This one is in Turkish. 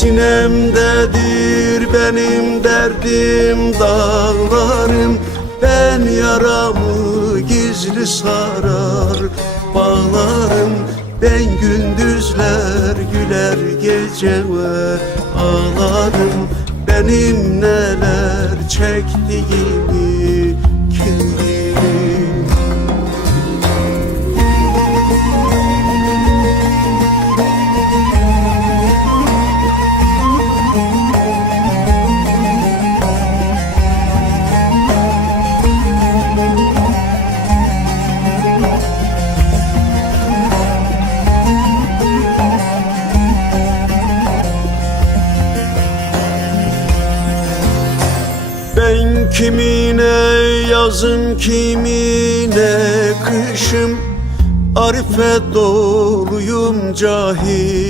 Sinemdedir benim derdim dağlarım. Ben yaramı gizli sarar bağlarım. Ben gündüzler güler geceler ağlarım. Benim neler çektiğimi kimine yazın kimine kışım. Arife doluyum cahil